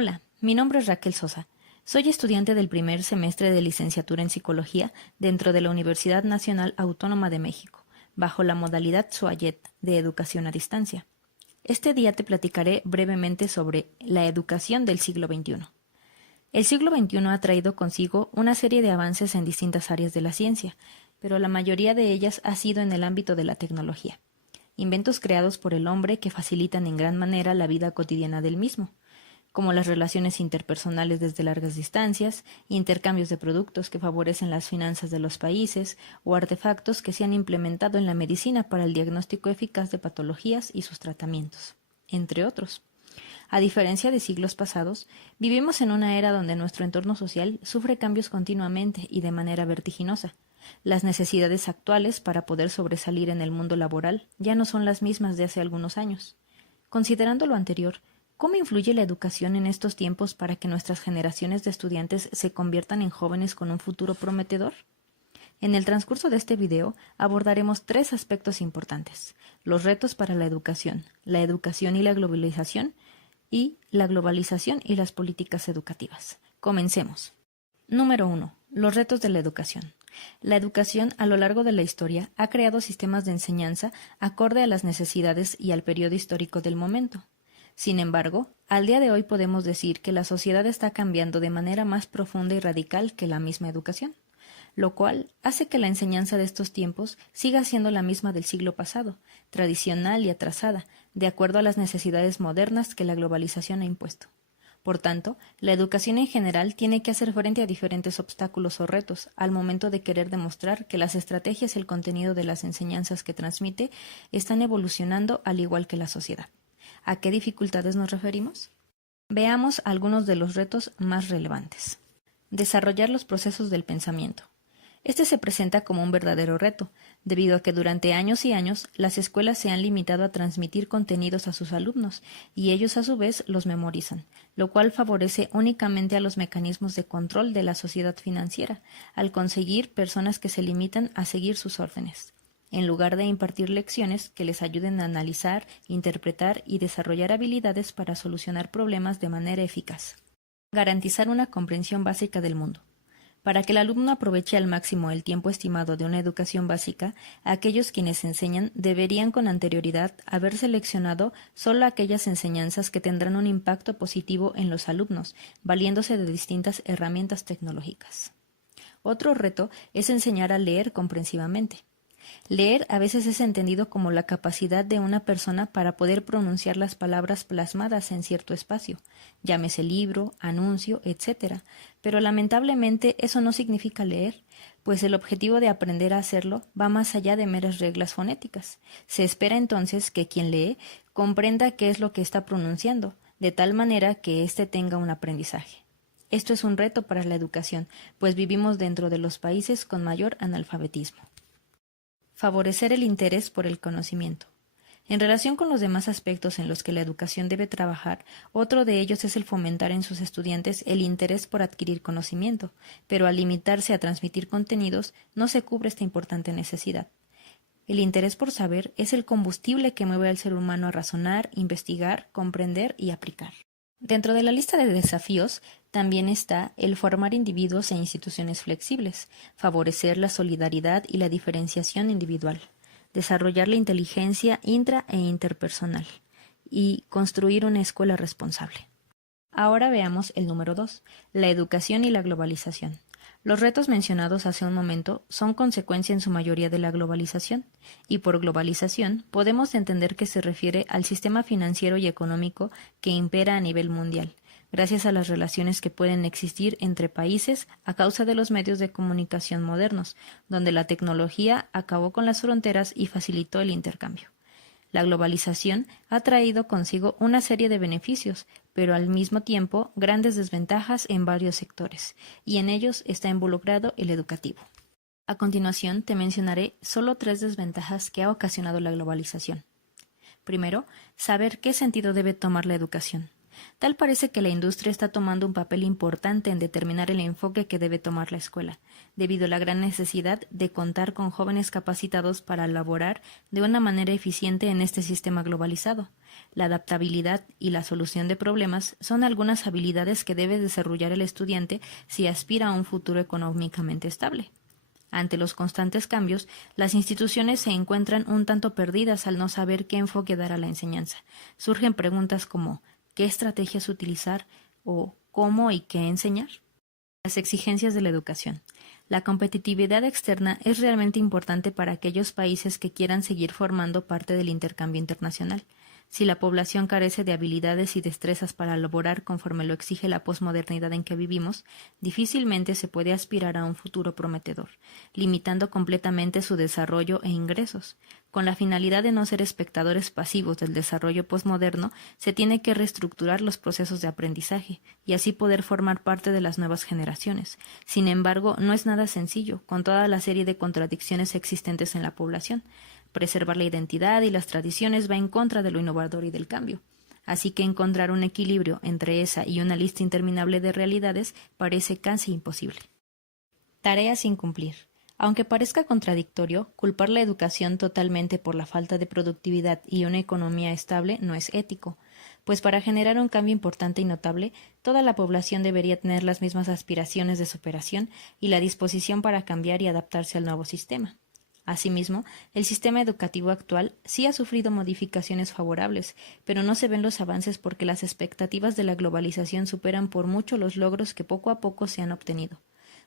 Hola, mi nombre es Raquel Sosa. Soy estudiante del primer semestre de licenciatura en Psicología dentro de la Universidad Nacional Autónoma de México, bajo la modalidad SUAYET de Educación a Distancia. Este día te platicaré brevemente sobre la educación del siglo XXI. El siglo XXI ha traído consigo una serie de avances en distintas áreas de la ciencia, pero la mayoría de ellas ha sido en el ámbito de la tecnología. Inventos creados por el hombre que facilitan en gran manera la vida cotidiana del mismo, como las relaciones interpersonales desde largas distancias, intercambios de productos que favorecen las finanzas de los países o artefactos que se han implementado en la medicina para el diagnóstico eficaz de patologías y sus tratamientos, entre otros. A diferencia de siglos pasados, vivimos en una era donde nuestro entorno social sufre cambios continuamente y de manera vertiginosa. Las necesidades actuales para poder sobresalir en el mundo laboral ya no son las mismas de hace algunos años. Considerando lo anterior, ¿cómo influye la educación en estos tiempos para que nuestras generaciones de estudiantes se conviertan en jóvenes con un futuro prometedor? En el transcurso de este video abordaremos 3 aspectos importantes: los retos para la educación y la globalización, y la globalización y las políticas educativas. Comencemos. Número 1. Los retos de la educación. La educación a lo largo de la historia ha creado sistemas de enseñanza acorde a las necesidades y al periodo histórico del momento. Sin embargo, al día de hoy podemos decir que la sociedad está cambiando de manera más profunda y radical que la misma educación, lo cual hace que la enseñanza de estos tiempos siga siendo la misma del siglo pasado, tradicional y atrasada, de acuerdo a las necesidades modernas que la globalización ha impuesto. Por tanto, la educación en general tiene que hacer frente a diferentes obstáculos o retos al momento de querer demostrar que las estrategias y el contenido de las enseñanzas que transmite están evolucionando al igual que la sociedad. ¿A qué dificultades nos referimos? Veamos algunos de los retos más relevantes. Desarrollar los procesos del pensamiento. Este se presenta como un verdadero reto, debido a que durante años y años las escuelas se han limitado a transmitir contenidos a sus alumnos y ellos a su vez los memorizan, lo cual favorece únicamente a los mecanismos de control de la sociedad financiera, al conseguir personas que se limitan a seguir sus órdenes, en lugar de impartir lecciones que les ayuden a analizar, interpretar y desarrollar habilidades para solucionar problemas de manera eficaz. Garantizar una comprensión básica del mundo. Para que el alumno aproveche al máximo el tiempo estimado de una educación básica, aquellos quienes enseñan deberían con anterioridad haber seleccionado solo aquellas enseñanzas que tendrán un impacto positivo en los alumnos, valiéndose de distintas herramientas tecnológicas. Otro reto es enseñar a leer comprensivamente. Leer a veces es entendido como la capacidad de una persona para poder pronunciar las palabras plasmadas en cierto espacio, llámese libro, anuncio, etc. Pero lamentablemente eso no significa leer, pues el objetivo de aprender a hacerlo va más allá de meras reglas fonéticas. Se espera entonces que quien lee comprenda qué es lo que está pronunciando, de tal manera que éste tenga un aprendizaje. Esto es un reto para la educación, pues vivimos dentro de los países con mayor analfabetismo. Favorecer el interés por el conocimiento. En relación con los demás aspectos en los que la educación debe trabajar, otro de ellos es el fomentar en sus estudiantes el interés por adquirir conocimiento, pero al limitarse a transmitir contenidos no se cubre esta importante necesidad. El interés por saber es el combustible que mueve al ser humano a razonar, investigar, comprender y aplicar. Dentro de la lista de desafíos también está el formar individuos e instituciones flexibles, favorecer la solidaridad y la diferenciación individual, desarrollar la inteligencia intra e interpersonal y construir una escuela responsable. Ahora veamos el número 2, la educación y la globalización. Los retos mencionados hace un momento son consecuencia en su mayoría de la globalización, y por globalización podemos entender que se refiere al sistema financiero y económico que impera a nivel mundial, gracias a las relaciones que pueden existir entre países a causa de los medios de comunicación modernos, donde la tecnología acabó con las fronteras y facilitó el intercambio. La globalización ha traído consigo una serie de beneficios, pero al mismo tiempo grandes desventajas en varios sectores, y en ellos está involucrado el educativo. A continuación te mencionaré solo 3 desventajas que ha ocasionado la globalización. Primero, saber qué sentido debe tomar la educación. Tal parece que la industria está tomando un papel importante en determinar el enfoque que debe tomar la escuela, debido a la gran necesidad de contar con jóvenes capacitados para laborar de una manera eficiente en este sistema globalizado. La adaptabilidad y la solución de problemas son algunas habilidades que debe desarrollar el estudiante si aspira a un futuro económicamente estable. Ante los constantes cambios, las instituciones se encuentran un tanto perdidas al no saber qué enfoque dar a la enseñanza. Surgen preguntas como ¿qué estrategias utilizar? O ¿cómo y qué enseñar? Las exigencias de la educación. La competitividad externa es realmente importante para aquellos países que quieran seguir formando parte del intercambio internacional. Si la población carece de habilidades y destrezas para laborar conforme lo exige la posmodernidad en que vivimos, difícilmente se puede aspirar a un futuro prometedor, limitando completamente su desarrollo e ingresos. Con la finalidad de no ser espectadores pasivos del desarrollo posmoderno, se tiene que reestructurar los procesos de aprendizaje y así poder formar parte de las nuevas generaciones. Sin embargo, no es nada sencillo, con toda la serie de contradicciones existentes en la población. Preservar la identidad y las tradiciones va en contra de lo innovador y del cambio. Así que encontrar un equilibrio entre esa y una lista interminable de realidades parece casi imposible. Tareas sin cumplir. Aunque parezca contradictorio, culpar la educación totalmente por la falta de productividad y una economía estable no es ético, pues para generar un cambio importante y notable, toda la población debería tener las mismas aspiraciones de superación y la disposición para cambiar y adaptarse al nuevo sistema. Asimismo, el sistema educativo actual sí ha sufrido modificaciones favorables, pero no se ven los avances porque las expectativas de la globalización superan por mucho los logros que poco a poco se han obtenido.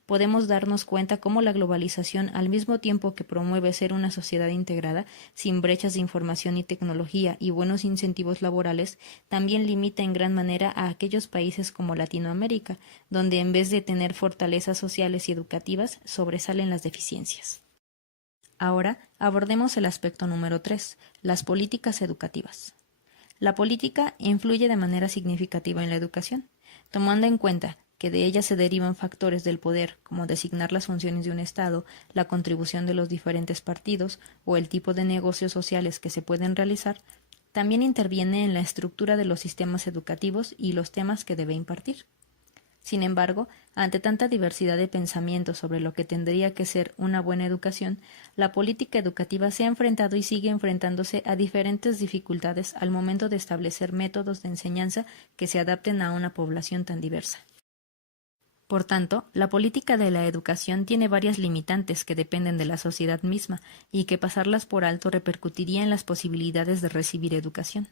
Podemos darnos cuenta cómo la globalización, al mismo tiempo que promueve ser una sociedad integrada, sin brechas de información y tecnología y buenos incentivos laborales, también limita en gran manera a aquellos países como Latinoamérica, donde en vez de tener fortalezas sociales y educativas, sobresalen las deficiencias. Ahora abordemos el aspecto número 3, las políticas educativas. La política influye de manera significativa en la educación, tomando en cuenta que de ella se derivan factores del poder, como designar las funciones de un Estado, la contribución de los diferentes partidos o el tipo de negocios sociales que se pueden realizar, también interviene en la estructura de los sistemas educativos y los temas que debe impartir. Sin embargo, ante tanta diversidad de pensamientos sobre lo que tendría que ser una buena educación, la política educativa se ha enfrentado y sigue enfrentándose a diferentes dificultades al momento de establecer métodos de enseñanza que se adapten a una población tan diversa. Por tanto, la política de la educación tiene varias limitantes que dependen de la sociedad misma y que pasarlas por alto repercutiría en las posibilidades de recibir educación.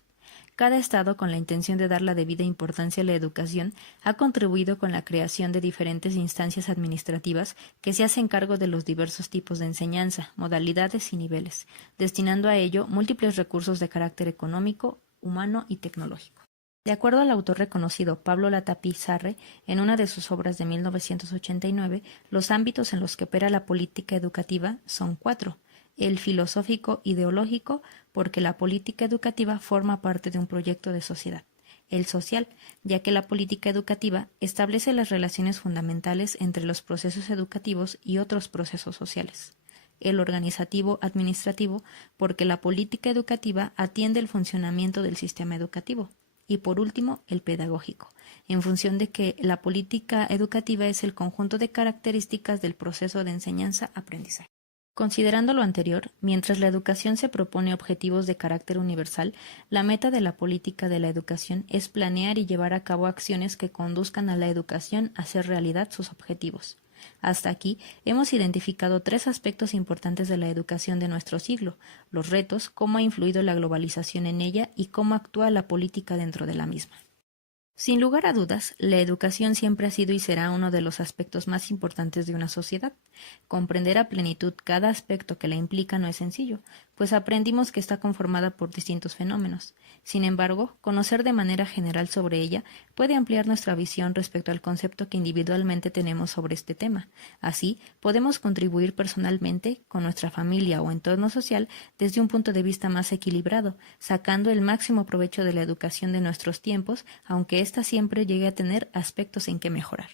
Cada Estado, con la intención de dar la debida importancia a la educación, ha contribuido con la creación de diferentes instancias administrativas que se hacen cargo de los diversos tipos de enseñanza, modalidades y niveles, destinando a ello múltiples recursos de carácter económico, humano y tecnológico. De acuerdo al autor reconocido Pablo Latapí Sarre, en una de sus obras de 1989, los ámbitos en los que opera la política educativa son 4. El filosófico ideológico, porque la política educativa forma parte de un proyecto de sociedad. El social, ya que la política educativa establece las relaciones fundamentales entre los procesos educativos y otros procesos sociales. El organizativo administrativo, porque la política educativa atiende el funcionamiento del sistema educativo. Y por último, el pedagógico, en función de que la política educativa es el conjunto de características del proceso de enseñanza-aprendizaje. Considerando lo anterior, mientras la educación se propone objetivos de carácter universal, la meta de la política de la educación es planear y llevar a cabo acciones que conduzcan a la educación a hacer realidad sus objetivos. Hasta aquí hemos identificado 3 aspectos importantes de la educación de nuestro siglo: los retos, cómo ha influido la globalización en ella y cómo actúa la política dentro de la misma. Sin lugar a dudas, la educación siempre ha sido y será uno de los aspectos más importantes de una sociedad. Comprender a plenitud cada aspecto que la implica no es sencillo, pues aprendimos que está conformada por distintos fenómenos. Sin embargo, conocer de manera general sobre ella puede ampliar nuestra visión respecto al concepto que individualmente tenemos sobre este tema. Así, podemos contribuir personalmente, con nuestra familia o entorno social, desde un punto de vista más equilibrado, sacando el máximo provecho de la educación de nuestros tiempos, aunque ésta siempre llegue a tener aspectos en que mejorar.